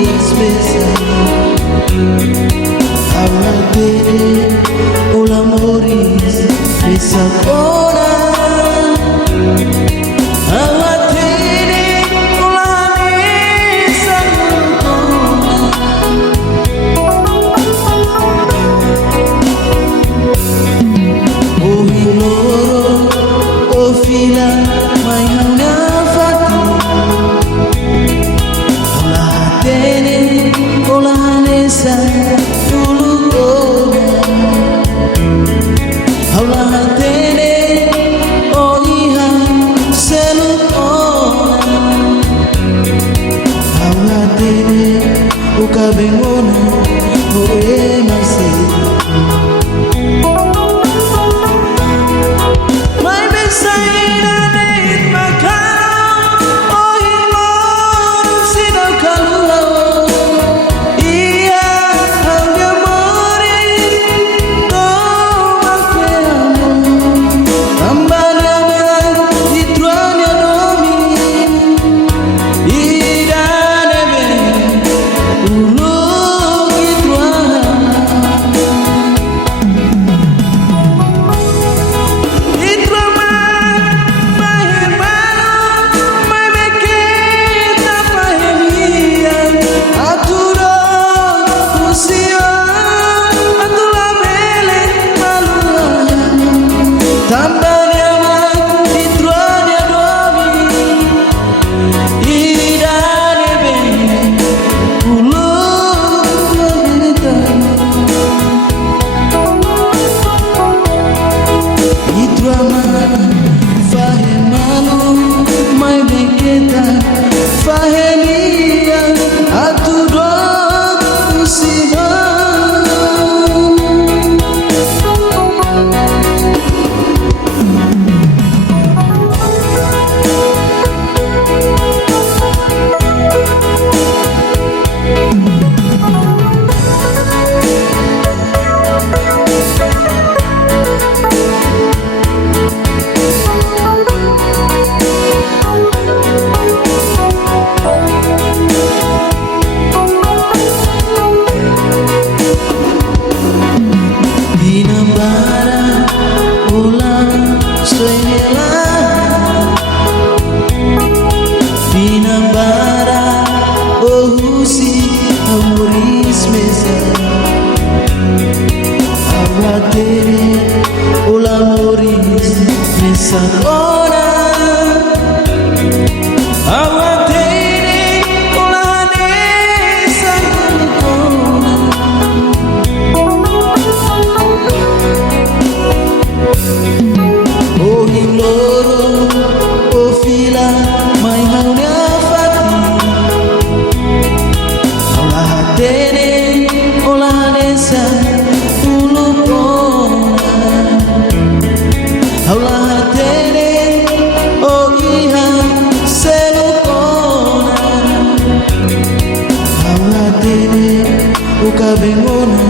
Amoris mesa Amatene ol amoris mesa kona Amatene ol anesa kona O hiloro o fila mai hauna fatu Olanesa dulu kona Haulah tene oh iha selu kona Haulah tene uka bengona oh masih My besaina neit makau oh hilor sida kalua Amoris mesa Amatene ol amoris mesa kona Amatene ol anesa kona Oh hiloro oh fila mai hauna Tene olanesa dulu kona Haulah tene oh iha selu kona Haulah tene uka bengona